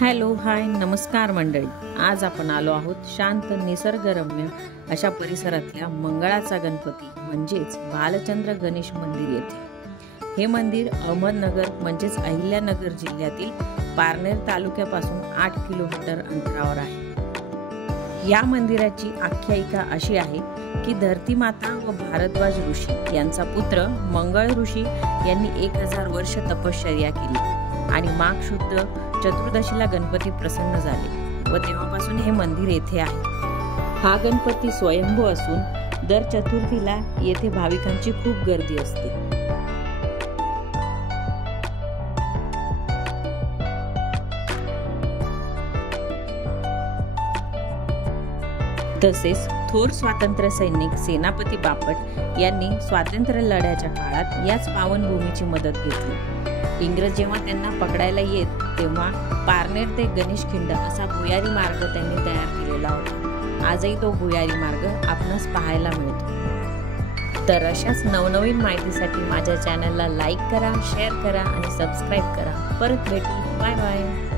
Hello hi नमस्कार मंडळी। आज आपण आलो आहोत शांत निसर्गरम्य अशा परिसरातल्या मंगळाचा गणपती म्हणजेच बालचंद्र गणेश मंदिर येथे। हे मंदिर अहमदनगर म्हणजेच अहिल्यानगर जिल्ह्यातील पारनेर तालुक्यापासून 8 किलोमीटर अंतरावर आहे। या मंदिराची आख्यायिका अशी आहे की धरती माता व भारद्वाज ऋषी यांचा पुत्र मंगळ ऋषी यांनी 1000 वर्ष तपश्चर्या केली आणि माघ शुद्ध चतुर्दशीला गणपती प्रसन्न झाले व तेव्हापासून हे मंदिर येथे आहे। हा गणपती स्वयंभू असून दर चतुर्थीला येथे भाविकांची खूप गर्दी असते। तसेच थोर स्वातंत्र्य सैनिक सेनापती बापट यांनी स्वातंत्र्य लढ्याच्या काळात याच पावनभूमीची मदत घेतली। इंग्रज जेव्हा त्यांना पकडायला येत तेव्हा पारनेर ते गणेशखिंड असा भुयारी मार्ग त्यांनी तयार केलेला होता। आजही तो भुयारी मार्ग आपणास पाहायला मिळतो। तर अशाच नवनवीन माहितीसाठी माझ्या चॅनलला लाईक करा, शेअर करा आणि सबस्क्राईब करा। परत भेटू, बाय बाय।